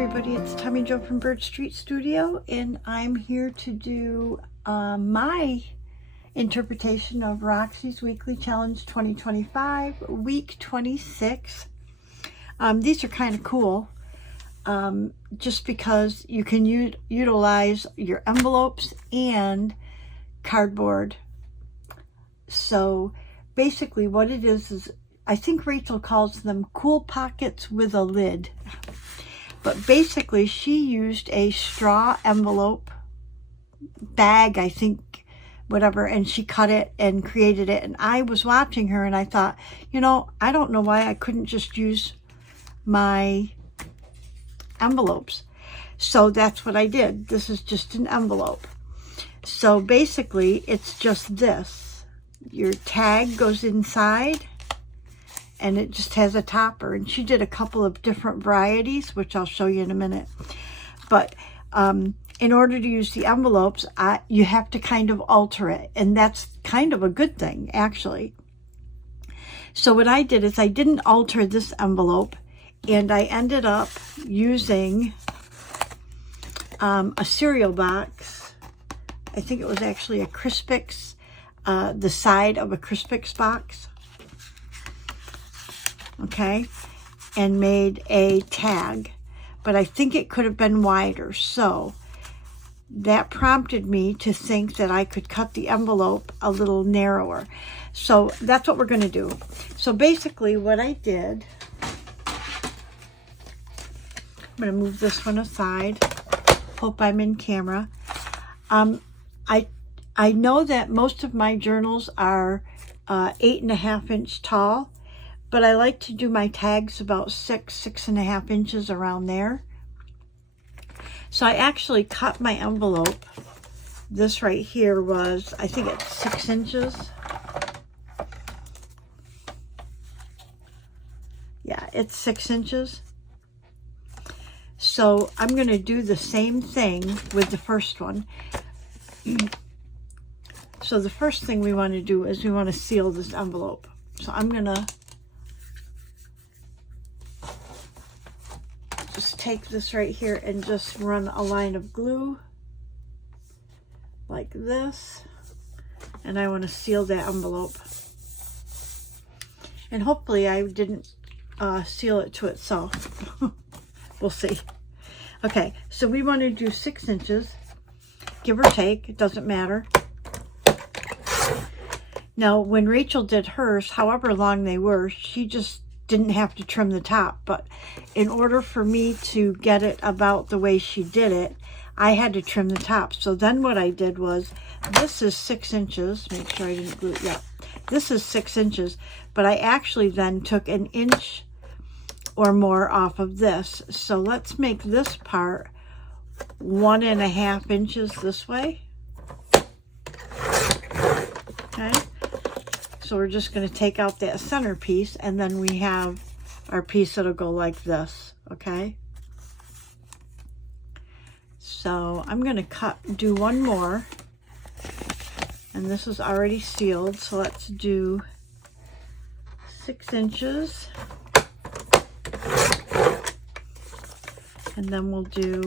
everybody, it's Tommy Jo from Bird Street Studio, and I'm here to do my interpretation of Roxy's Weekly Challenge 2025, week 26. These are kind of cool, just because you can utilize your envelopes and cardboard. So basically what it is I think Rachel calls them cool pockets with a lid. But basically, she used a straw envelope bag, I think, whatever, and she cut it and created it. And I was watching her, and I thought, you know, I don't know why I couldn't just use my envelopes. So that's what I did. This is just an envelope. So basically, it's just this. Your tag goes inside, and it just has a topper. And she did a couple of different varieties, which I'll show you in a minute. But in order to use the envelopes, you have to kind of alter it. And that's kind of a good thing, actually. So what I did is I didn't alter this envelope, and I ended up using a cereal box. I think it was actually a Crispix, the side of a Crispix box. Okay, and made a tag, but I think it could have been wider, so that prompted me to think that I could cut the envelope a little narrower. So that's what we're going to do. So basically what I did, I'm going to move this one aside. Hope I'm in camera. I know that most of my journals are 8.5 inch tall, but I like to do my tags about 6.5 inches around there. So I actually cut my envelope. This right here was, I think it's 6 inches. Yeah, it's 6 inches. So I'm going to do the same thing with the first one. So the first thing we want to do is we want to seal this envelope. So I'm going to just take this right here and just run a line of glue like this, and I want to seal that envelope, and hopefully I didn't seal it to itself. We'll see. Okay, so we want to do 6 inches, give or take, it doesn't matter. Now when Rachel did hers, however long they were, she just didn't have to trim the top, but in order for me to get it about the way she did it, I had to trim the top. So then what I did was, this is 6 inches, make sure I didn't glue it, yeah, this is 6 inches, but I actually then took 1 inch or more off of this. So let's make this part 1.5 inches this way. Okay. So we're just going to take out that center piece, and then we have our piece that'll go like this, okay? So I'm going to do one more, and this is already sealed, so let's do 6 inches, and then we'll do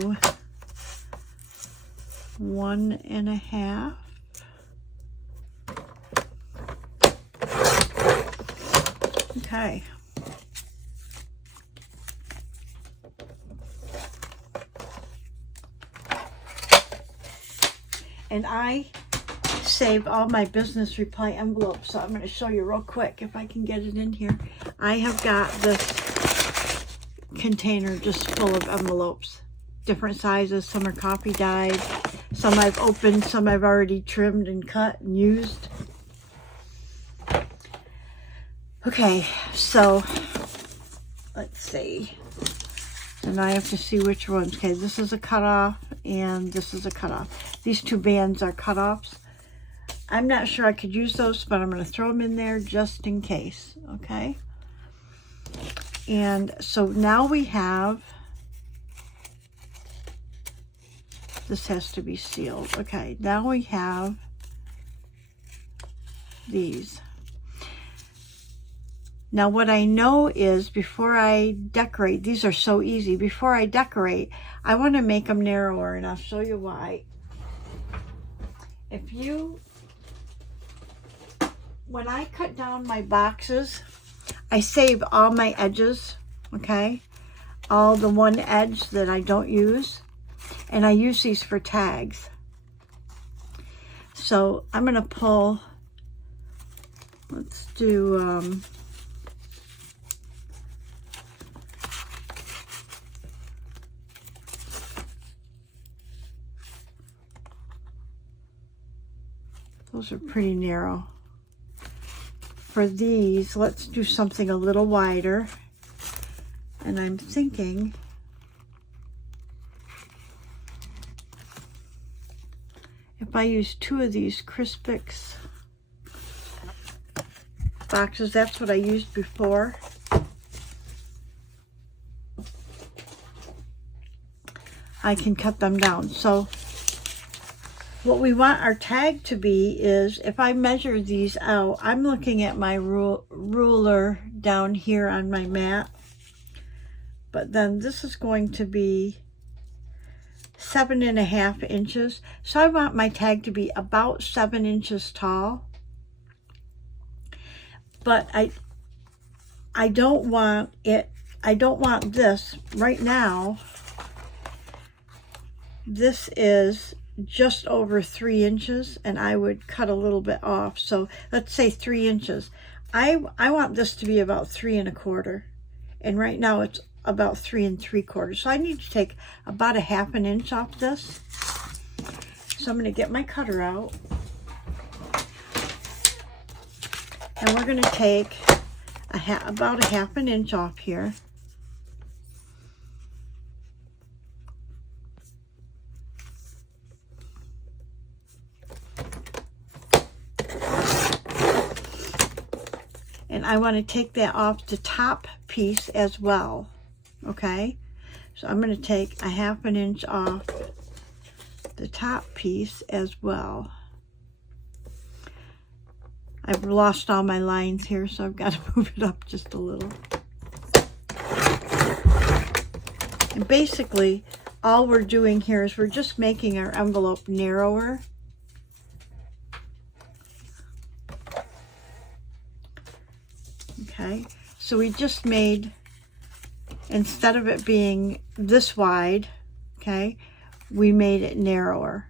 1.5. Okay. And I save all my business reply envelopes, so I'm going to show you real quick if I can get it in here. I have got this container just full of envelopes, different sizes. Some are coffee dyed, some I've opened, some I've already trimmed and cut and used. Okay, so let's see. And I have to see which ones. Okay, this is a cutoff and this is a cutoff. These two bands are cutoffs. I'm not sure I could use those, but I'm going to throw them in there just in case. Okay. And so now we have, this has to be sealed. Okay, now we have these. Now what I know is before I decorate, these are so easy, before I decorate, I want to make them narrower, and I'll show you why. When I cut down my boxes, I save all my edges, okay? All the one edge that I don't use, and I use these for tags. So I'm going to pull, let's do, those are pretty narrow. For these, let's do something a little wider. And I'm thinking if I use 2 of these Crispix boxes, that's what I used before. I can cut them down. So what we want our tag to be is, if I measure these out, I'm looking at my ruler down here on my mat, but then this is going to be 7.5 inches. So I want my tag to be about 7 inches tall, but I don't want this right now. This is just over 3 inches, and I would cut a little bit off. So let's say 3 inches. I want this to be about 3 1/4, and right now it's about 3 3/4. So I need to take about 1/2 inch off this. So I'm going to get my cutter out, and we're going to take about 1/2 inch off here. And I want to take that off the top piece as well, okay? So I'm going to take 1/2 inch off the top piece as well. I've lost all my lines here, so I've got to move it up just a little. And basically, all we're doing here is we're just making our envelope narrower. Okay, so we just made, instead of it being this wide, okay, we made it narrower.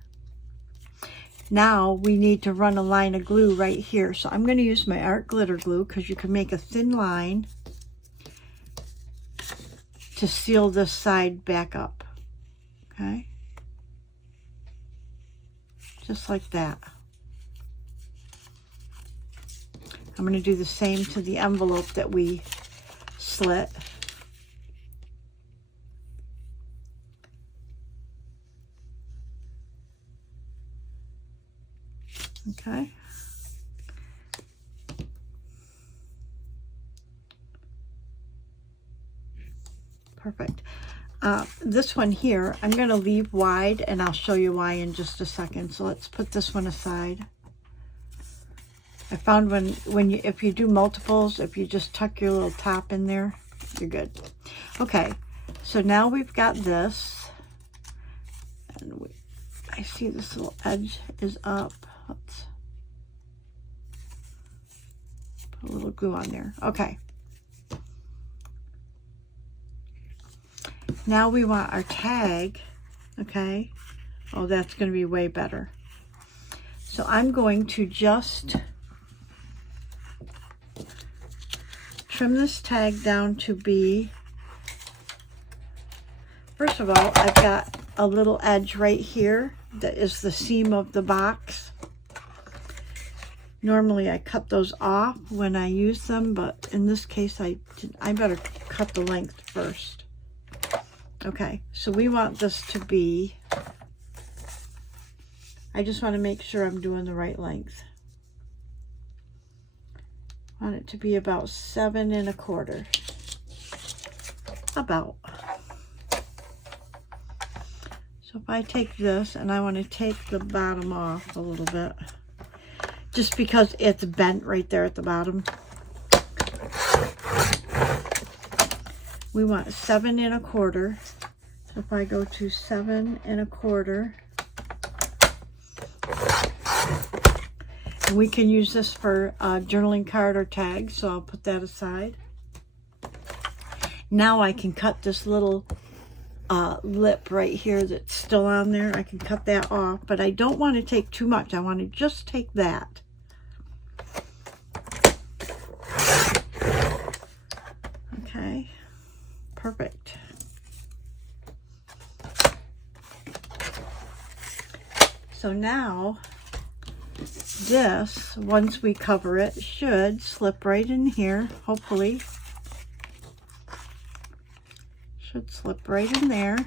Now we need to run a line of glue right here. So I'm going to use my art glitter glue, because you can make a thin line to seal this side back up. Okay, just like that. I'm going to do the same to the envelope that we slit. Okay. Perfect. This one here, I'm going to leave wide, and I'll show you why in just a second. So let's put this one aside. I found if you do multiples, if you just tuck your little top in there, you're good. Okay, so now we've got this, and I see this little edge is up. Let's put a little glue on there. Okay. Now we want our tag, okay? Oh, that's going to be way better. So I'm going to just trim this tag down to be, first of all, I've got a little edge right here that is the seam of the box. Normally I cut those off when I use them, but in this case I better cut the length first. Okay, so we want this to be, I just want to make sure I'm doing the right length. I want it to be about 7 1/4. About. So if I take this, and I want to take the bottom off a little bit, just because it's bent right there at the bottom. we want 7 1/4. So if I go to 7 1/4, and we can use this for a journaling card or tag, so I'll put that aside. Now I can cut this little lip right here that's still on there. I can cut that off, but I don't want to take too much. I want to just take that. Okay, perfect. So now this, once we cover it, should slip right in here, hopefully. Should slip right in there.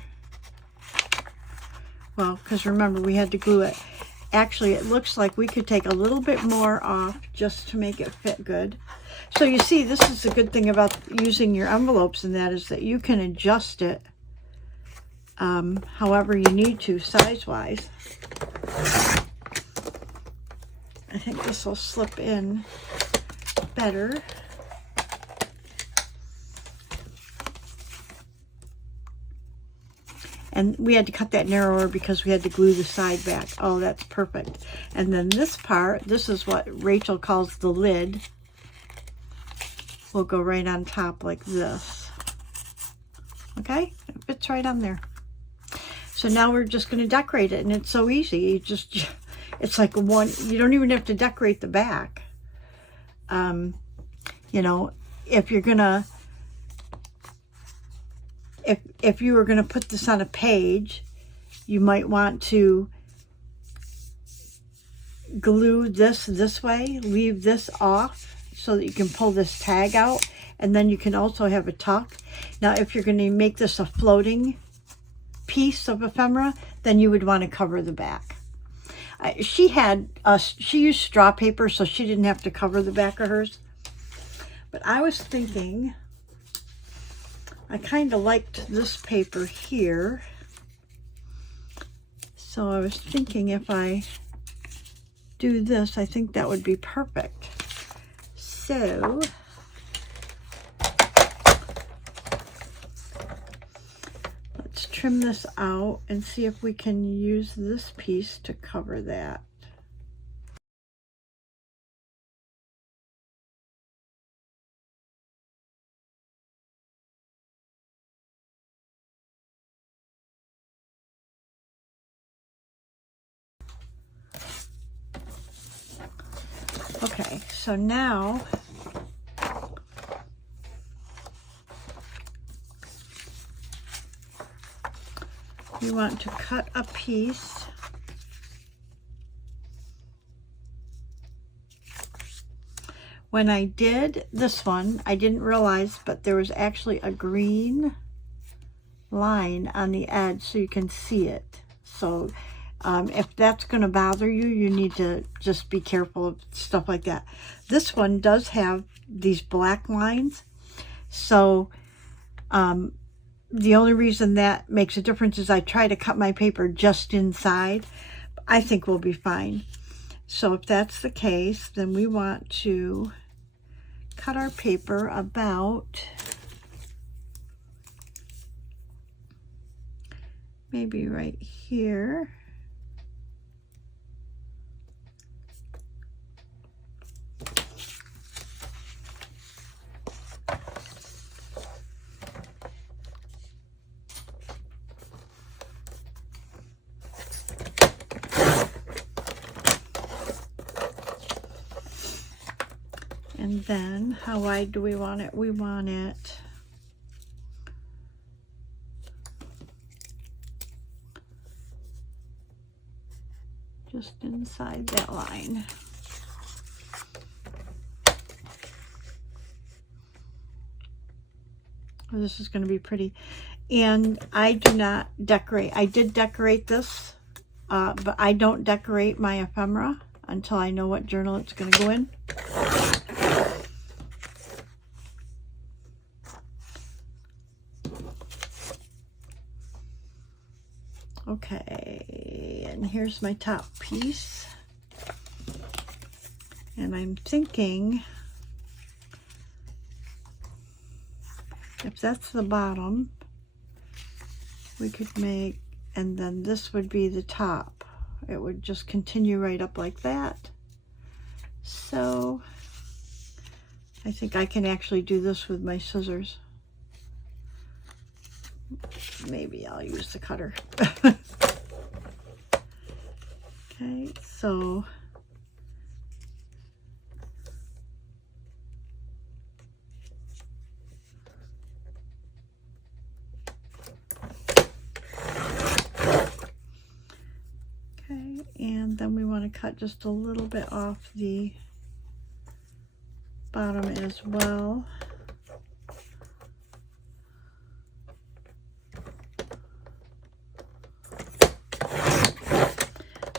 Well, because remember, we had to glue it. Actually, it looks like we could take a little bit more off just to make it fit good. So you see, this is the good thing about using your envelopes, and that is that you can adjust it however you need to, size-wise. I think this will slip in better. And we had to cut that narrower because we had to glue the side back. Oh, that's perfect. And then this part, this is what Rachel calls the lid, will go right on top like this. Okay? It fits right on there. So now we're just going to decorate it, and it's so easy. You just, it's like one, you don't even have to decorate the back. You know, if you're going to, if you were going to put this on a page, you might want to glue this way, leave this off so that you can pull this tag out, and then you can also have a tuck. Now, if you're going to make this a floating piece of ephemera, then you would want to cover the back. She used straw paper, so she didn't have to cover the back of hers. But I was thinking, I kind of liked this paper here, so I was thinking if I do this, I think that would be perfect. So let's trim this out and see if we can use this piece to cover that. Okay, so now you want to cut a piece . When I did this one, I didn't realize, but there was actually a green line on the edge so you can see it. So if that's going to bother you, you need to just be careful of stuff like that. This one does have these black lines, so the only reason that makes a difference is I try to cut my paper just inside. I think we'll be fine. So if that's the case, then we want to cut our paper about maybe right here. And then, how wide do we want it? We want it just inside that line. Oh, this is going to be pretty. And I do not decorate. I did decorate this, but I don't decorate my ephemera until I know what journal it's going to go in. Okay, and here's my top piece. And I'm thinking if that's the bottom, we could make, and then this would be the top. It would just continue right up like that. So I think I can actually do this with my scissors. Maybe I'll use the cutter. Okay, so and then we want to cut just a little bit off the bottom as well.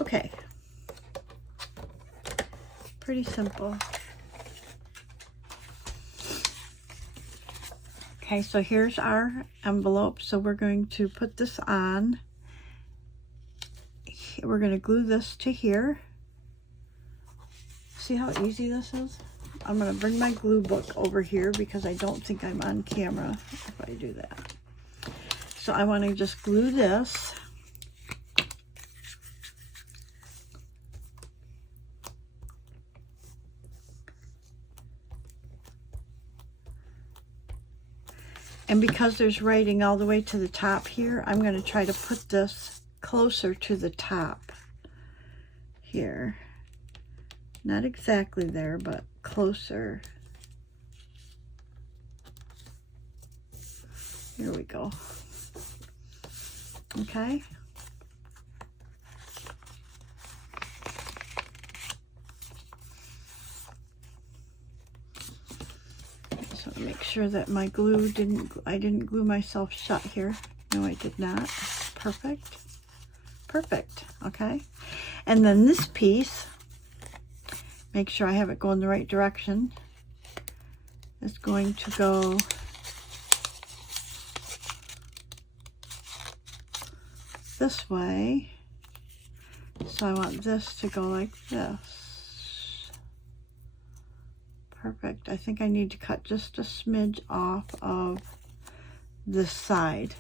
Okay, pretty simple. Okay, so here's our envelope. So we're going to put this on. We're going to glue this to here. See how easy this is? I'm going to bring my glue book over here because I don't think I'm on camera if I do that. So I want to just glue this. And because there's writing all the way to the top here, I'm going to try to put this closer to the top here. Not exactly there, but closer. Here we go. Okay. So make sure that my glue I didn't glue myself shut here. No, I did not. Perfect. Perfect. Okay. And then this piece, make sure I have it going the right direction. It's going to go this way. So I want this to go like this. Perfect. I think I need to cut just a smidge off of this side.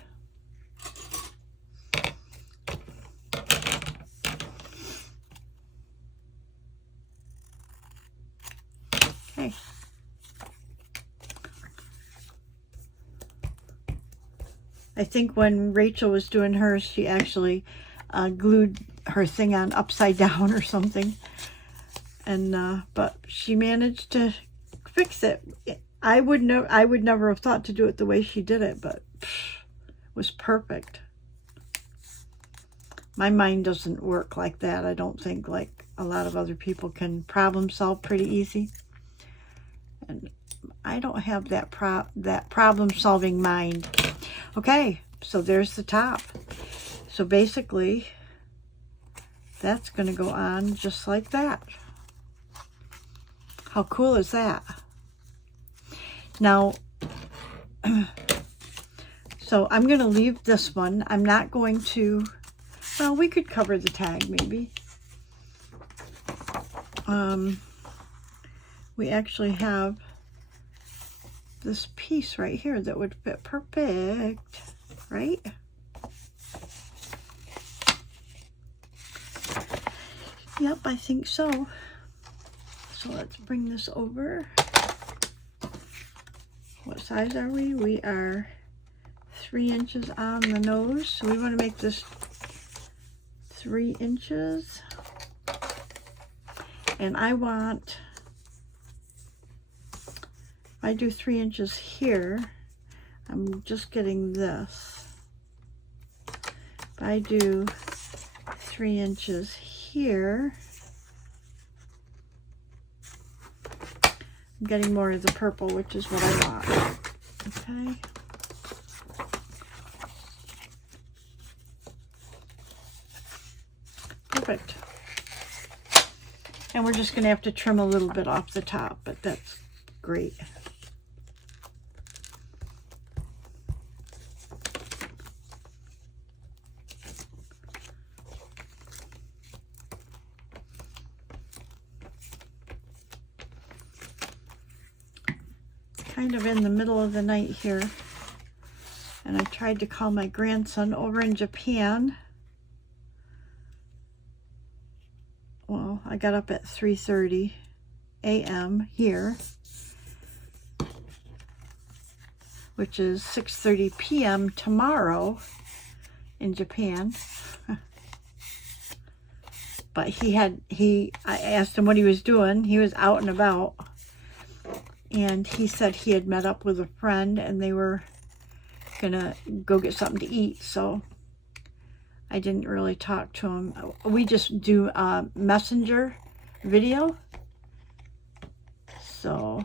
Okay. I think when Rachel was doing hers, she actually glued her thing on upside down or something. And but she managed to fix it. I would never have thought to do it the way she did it, but it was perfect. My mind doesn't work like that. I don't think like a lot of other people can problem solve pretty easy. And I don't have that problem solving mind. Okay, so there's the top. So basically, that's going to go on just like that. How cool is that? Now, so I'm going to leave this one. I'm not going to, well, we could cover the tag maybe. We actually have this piece right here that would fit perfect, right? Yep, I think so. So let's bring this over. What size are we? We are 3 inches on the nose. So we want to make this 3 inches. And I want, if I do 3 inches here, I'm just getting this. If I do 3 inches here, I'm getting more of the purple, which is what I want. Okay. Perfect. And we're just going to have to trim a little bit off the top, but that's great. Kind of in the middle of the night here. And I tried to call my grandson over in Japan. Well, I got up at 3:30 a.m. here, which is 6:30 p.m. tomorrow in Japan. But I asked him what he was doing. He was out and about. And he said he had met up with a friend and they were gonna go get something to eat. So I didn't really talk to him. We just do a messenger video. So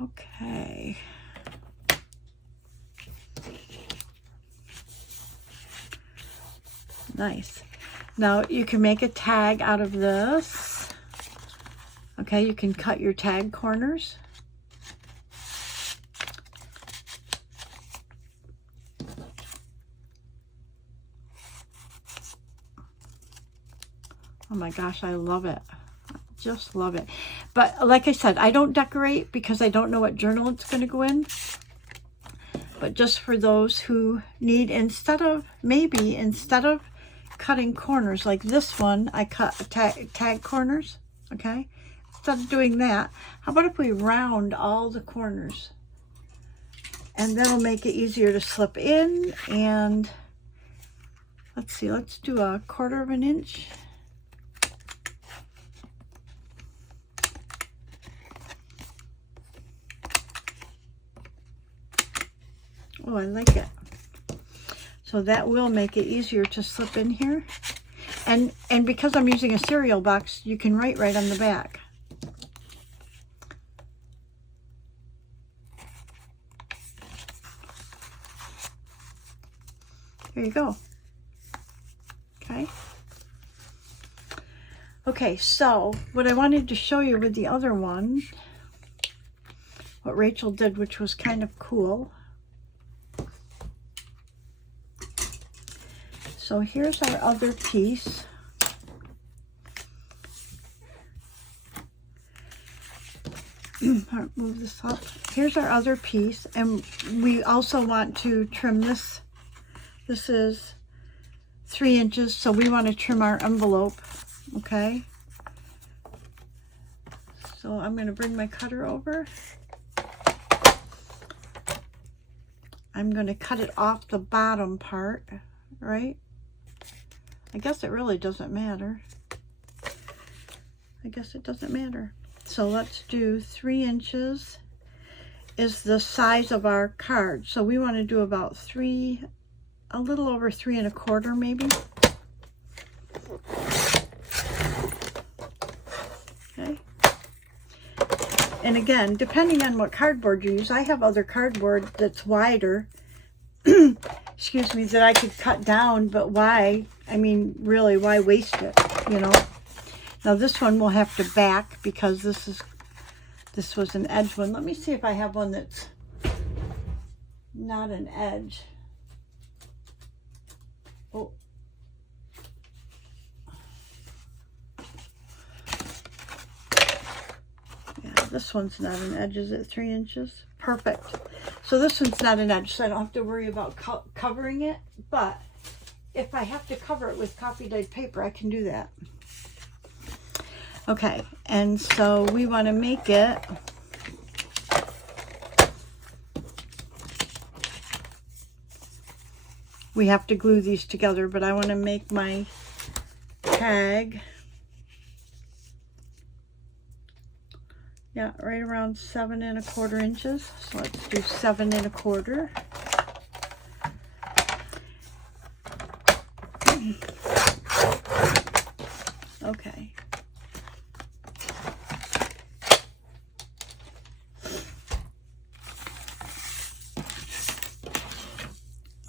okay. Nice. Now you can make a tag out of this. Okay, you can cut your tag corners. Oh my gosh, I love it. Just love it. But like I said, I don't decorate because I don't know what journal it's going to go in. But just for those who need, instead of cutting corners like this one, I cut tag corners, okay? Instead of doing that, how about if we round all the corners? And that'll make it easier to slip in. And let's see, let's do 1/4 of an inch. Oh, I like it. So that will make it easier to slip in here. And because I'm using a cereal box, you can write right on the back. There you go. Okay. Okay, so what I wanted to show you with the other one, what Rachel did, which was kind of cool. So here's our other piece. Move this up. Here's our other piece, and we also want to trim this. This is 3 inches, so we want to trim our envelope, okay? So I'm going to bring my cutter over. I'm going to cut it off the bottom part, right? I guess it really doesn't matter. I guess it doesn't matter. So let's do 3 inches is the size of our card. So we want to do about a little over 3 1/4 maybe. Okay. And again, depending on what cardboard you use, I have other cardboard that's wider, excuse me, that I could cut down, but why? I mean, really, why waste it, you know? Now this one will have to back because this was an edge one. Let me see if I have one that's not an edge. Oh. Yeah, this one's not an edge. Is it 3 inches? Perfect. So this one's not an edge, so I don't have to worry about covering it. But if I have to cover it with coffee dyed paper, I can do that. Okay, and so we want to make it we have to glue these together, but I want to make my tag, yeah, right around 7 1/4 inches. So let's do 7 1/4. Okay.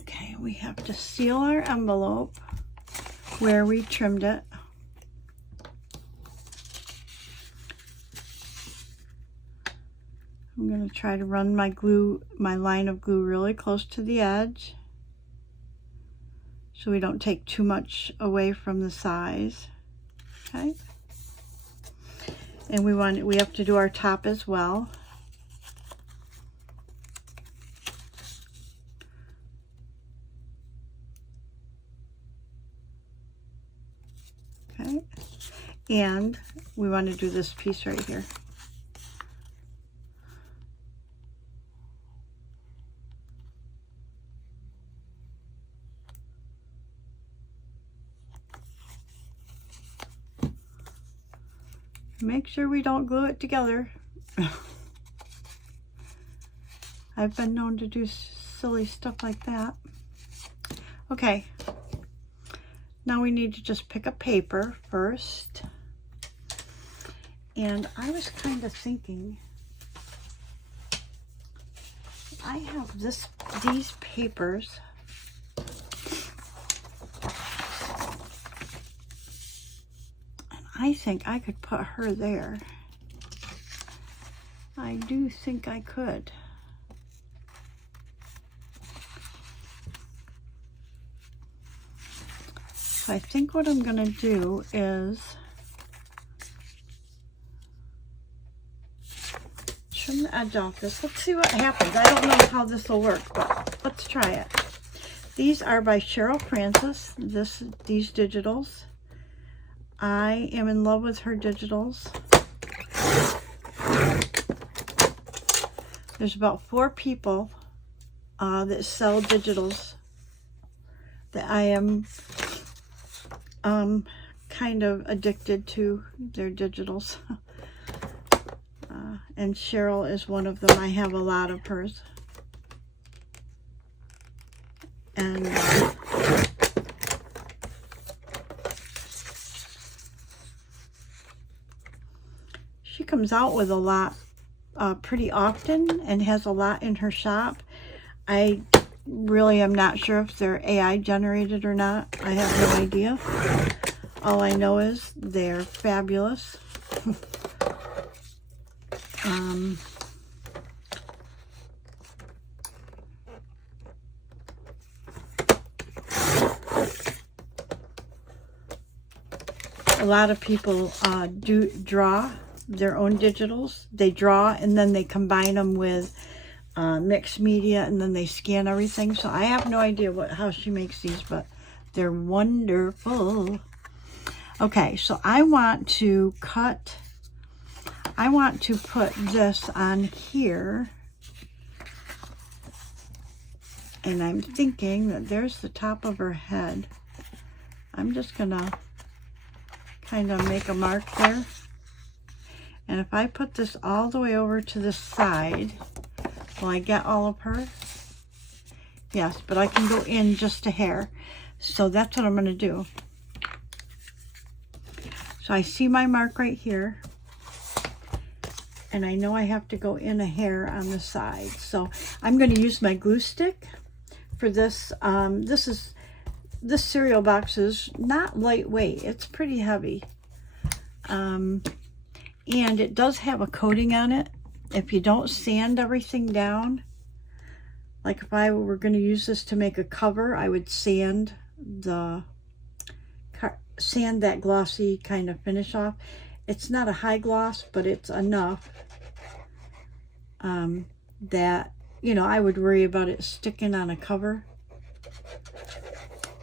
Okay, we have to seal our envelope where we trimmed it. I'm going to try to run my line of glue really close to the edge so we don't take too much away from the size. Okay. And we have to do our top as well. Okay. And we want to do this piece right here. Make sure we don't glue it together. I've been known to do silly stuff like that. Okay, now we need to just pick a paper first. And I was kind of thinking, I have these papers. I think I could put her there. I do think I could. So I think what I'm going to do is trim the edge off this. Let's see what happens. I don't know how this will work, but let's try it. These are by Cheryl Francis, these digitals. I am in love with her digitals. There's about 4 people that sell digitals that I am kind of addicted to their digitals. And Cheryl is one of them. I have a lot of hers. And she comes out with a lot pretty often and has a lot in her shop. I really am not sure if they're AI generated or not. I have no idea. All I know is they're fabulous. A lot of people do draw their own digitals. They draw and then they combine them with mixed media and then they scan everything. So I have no idea how she makes these, but they're wonderful. Okay, so I want to put this on here. And I'm thinking that there's the top of her head. I'm just gonna kind of make a mark there. And if I put this all the way over to this side, will I get all of her? Yes, but I can go in just a hair. So that's what I'm going to do. So I see my mark right here. And I know I have to go in a hair on the side. So I'm going to use my glue stick for this. This cereal box is not lightweight. It's pretty heavy. And it does have a coating on it. If you don't sand everything down, like if I were going to use this to make a cover, I would sand that glossy kind of finish off. It's not a high gloss, but it's enough that, you know, I would worry about it sticking on a cover.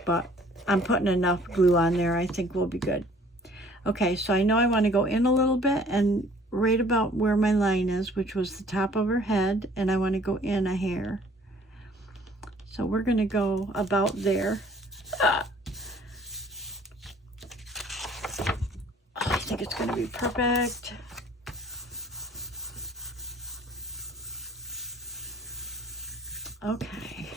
But I'm putting enough glue on there. I think we'll be good. Okay, so I know I want to go in a little bit and right about where my line is, which was the top of her head, and I want to go in a hair. So we're going to go about there. I think it's going to be perfect. Okay.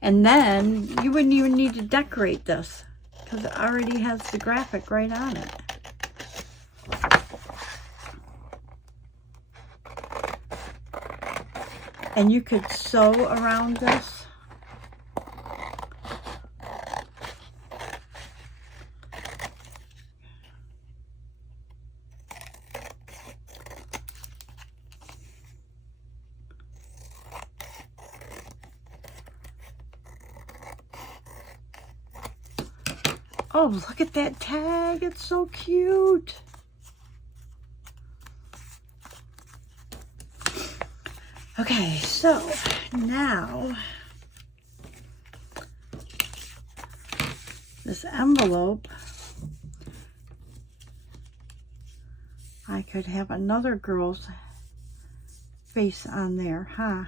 And then you wouldn't even need to decorate this because it already has the graphic right on it. And you could sew around this. Oh, look at that tag. It's so cute. Okay, so now this envelope, I could have another girl's face on there, huh?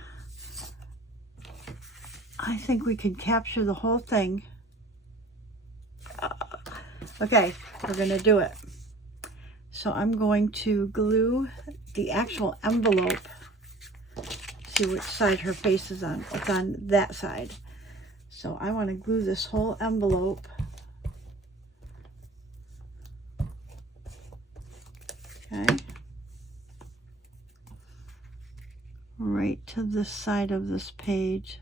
I think we can capture the whole thing. Okay, we're gonna do it. So I'm going to glue the actual envelope. See which side her face is on. It's on that side. So I want to glue this whole envelope. Okay. Right to this side of this page.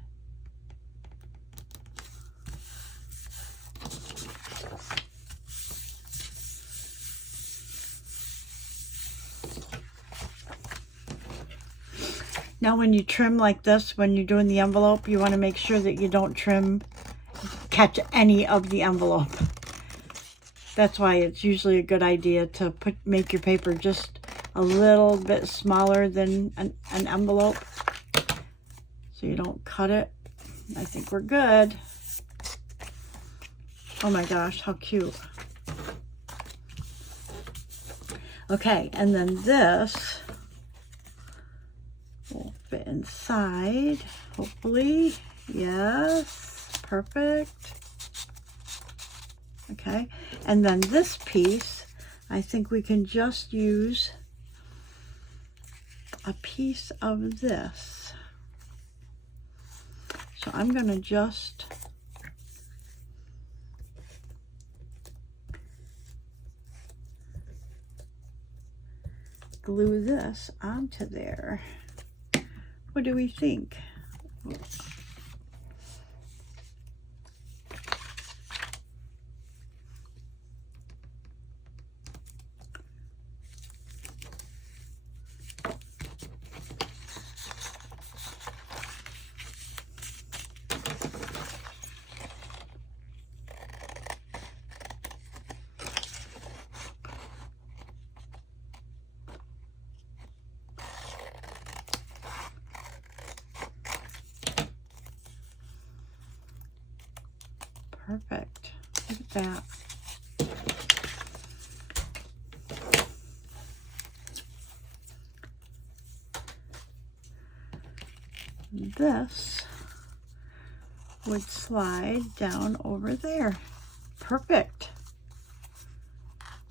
Now when you trim like this, when you're doing the envelope, you want to make sure that you don't catch any of the envelope. That's why it's usually a good idea to make your paper just a little bit smaller than an envelope, so you don't cut it. I think we're good. Oh my gosh, how cute. Okay, and then this will fit inside, hopefully. Yes, perfect. Okay, and then this piece, I think we can just use a piece of this. So I'm going to just glue this onto there. What do we think? Perfect. Look at that. This would slide down over there. Perfect.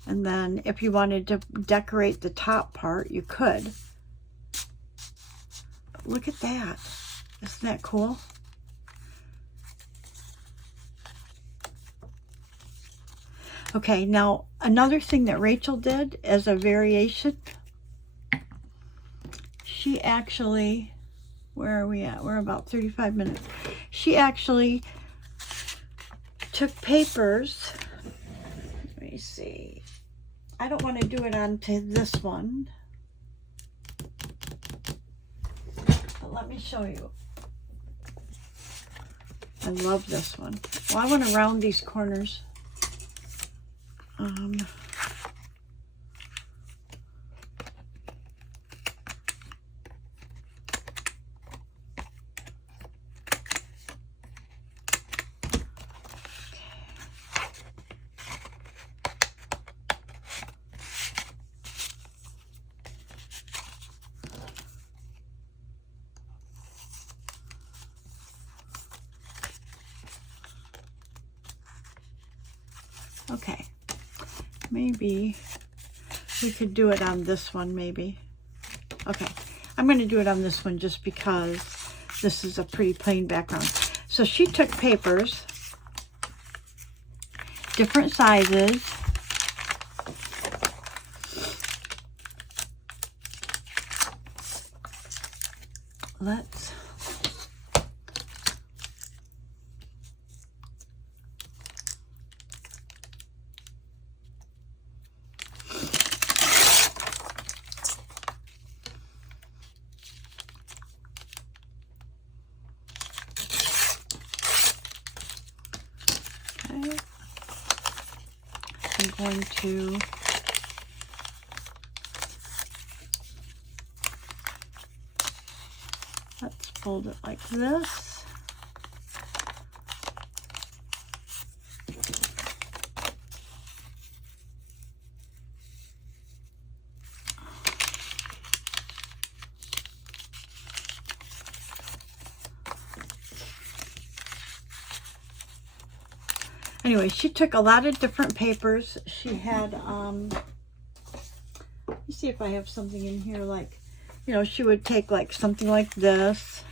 And then if you wanted to decorate the top part, you could. But look at that. Isn't that cool? Okay, now another thing that Rachel did as a variation, she actually, where are we at? We're about 35 minutes. She actually took papers. Let me see. I don't want to do it onto this one, but let me show you. I love this one. Well, I want to round these corners. Okay, maybe we could do it on this one, maybe. Okay, I'm going to do it on this one just because this is a pretty plain background. So she took papers, different sizes. Let's I'm going to fold it like this. Anyway, she took a lot of different papers. She had, let me see if I have something in here, like, you know, she would take like something like this.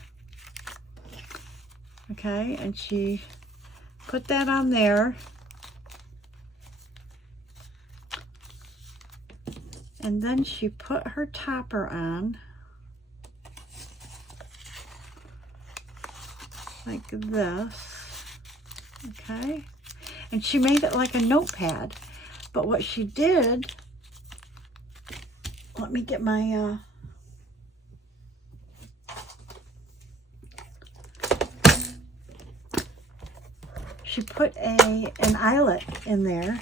Okay, and she put that on there. And then she put her topper on. Like this. Okay. And she made it like a notepad. But what she did, let me get my, she put an eyelet in there.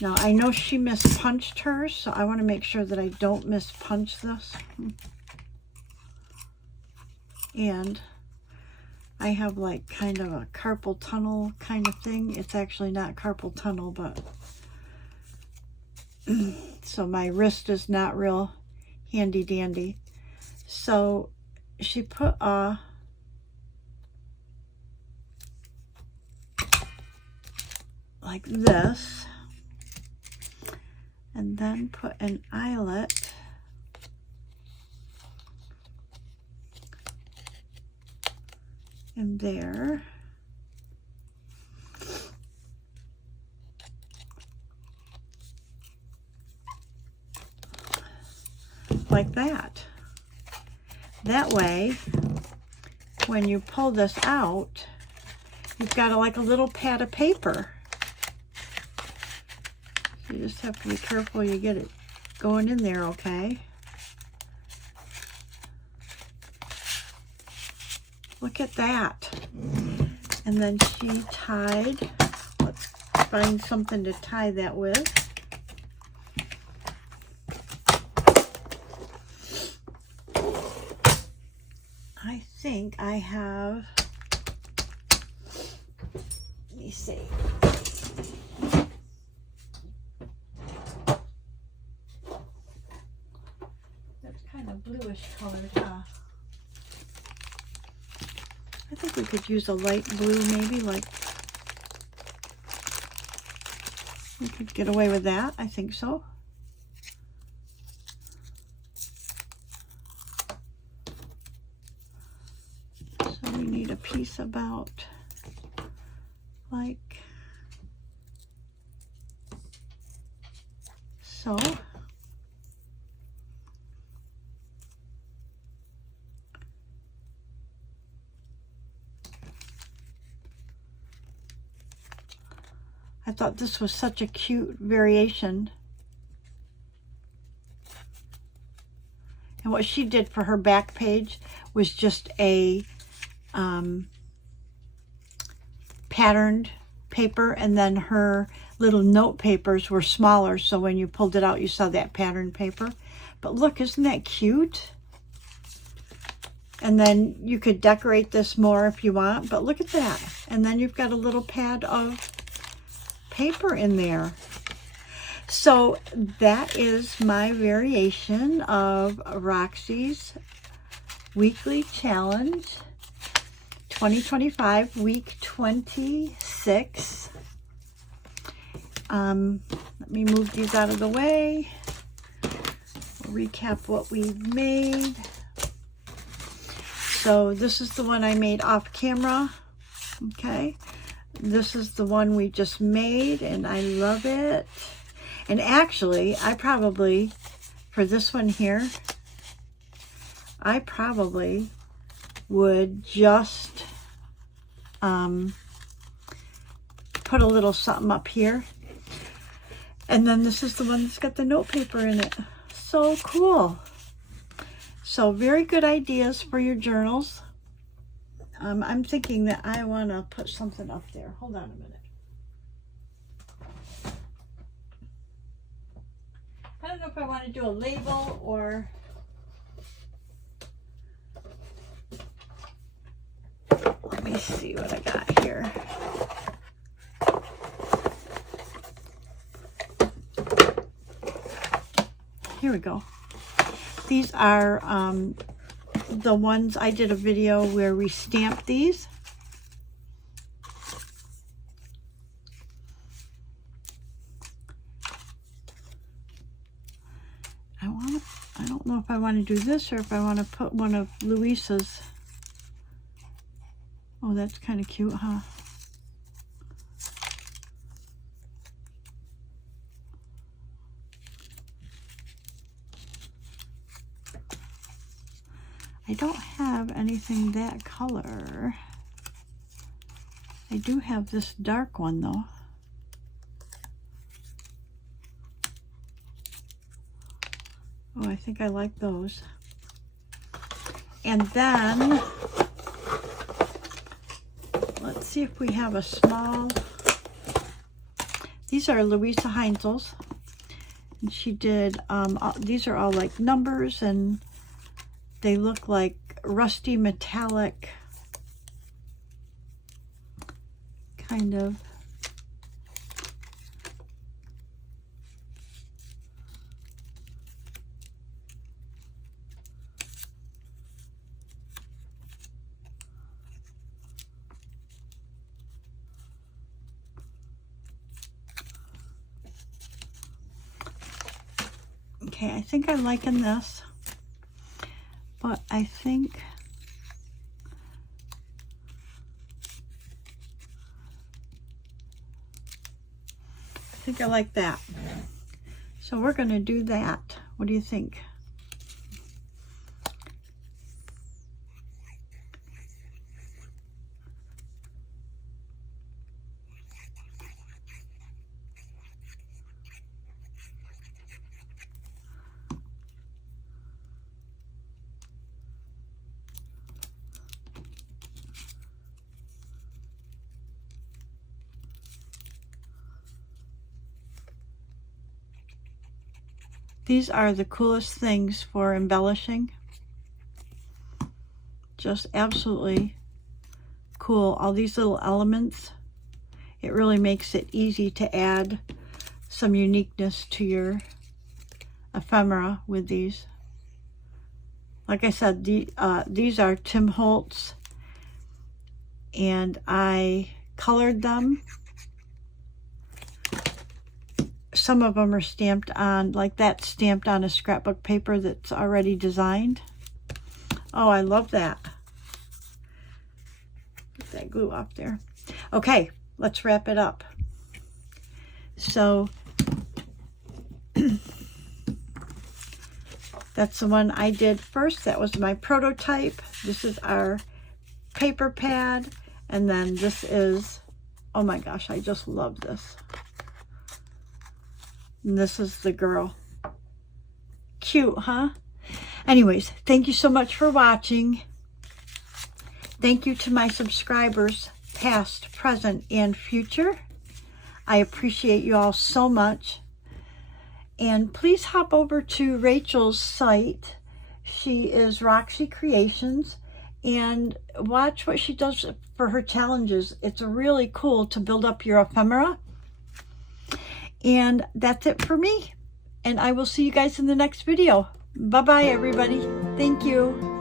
Now, I know she mispunched hers, so I want to make sure that I don't mispunch this. And I have like kind of a carpal tunnel kind of thing. It's actually not carpal tunnel, but so my wrist is not real handy dandy. So she put a like this, and then put an eyelet in there. Like that. That way, when you pull this out, you've got like a little pad of paper. So you just have to be careful you get it going in there, okay? Look at that. And then she tied, let's find something to tie that with. I think I have, let me see. That's kind of bluish colored, huh? I think we could use a light blue maybe, like, we could get away with that, I think so. So we need a piece about, like, so. I thought this was such a cute variation. And what she did for her back page was just a patterned paper, and then her little note papers were smaller, so when you pulled it out you saw that patterned paper. But look, isn't that cute? And then you could decorate this more if you want, but look at that. And then you've got a little pad of paper in there. So that is my variation of Roxy's weekly challenge 2025, week 26. Let me move these out of the way. We'll recap what we've made. So this is the one I made off camera. Okay. This is the one we just made, and I love it. And actually, I probably, for this one here, I probably would just put a little something up here. And then this is the one that's got the note paper in it. So cool. So very good ideas for your journals. I'm thinking that I want to put something up there. Hold on a minute. I don't know if I want to do a label or Let me see what I got here. Here we go. These are the ones I did a video where we stamped these. I don't know if I want to do this or if I want to put one of Luisa's. Oh, that's kind of cute, huh? I don't have anything that color. I do have this dark one though. Oh, I think I like those. And then, let's see if we have a small, these are Louisa Heinzel's. And she did, these are all like numbers and they look like rusty metallic kind of. Okay, I think I'm liking this, but I think I like that. So we're going to do that. What do you think? These are the coolest things for embellishing. Just absolutely cool. All these little elements. It really makes it easy to add some uniqueness to your ephemera with these. Like I said, these are Tim Holtz, and I colored them. Some of them are stamped on, like that, stamped on a scrapbook paper that's already designed. Oh, I love that. Get that glue off there. Okay, let's wrap it up. So that's the one I did first. That was my prototype. This is our paper pad. And then this is, oh my gosh, I just love this. And this is the girl. Cute, huh? Anyways, thank you so much for watching. Thank you to my subscribers, past, present, and future. I appreciate you all so much. And please hop over to Rachel's site. She is Roxy Creations. And watch what she does for her challenges. It's really cool to build up your ephemera. And that's it for me. And I will see you guys in the next video. Bye-bye, everybody. Thank you.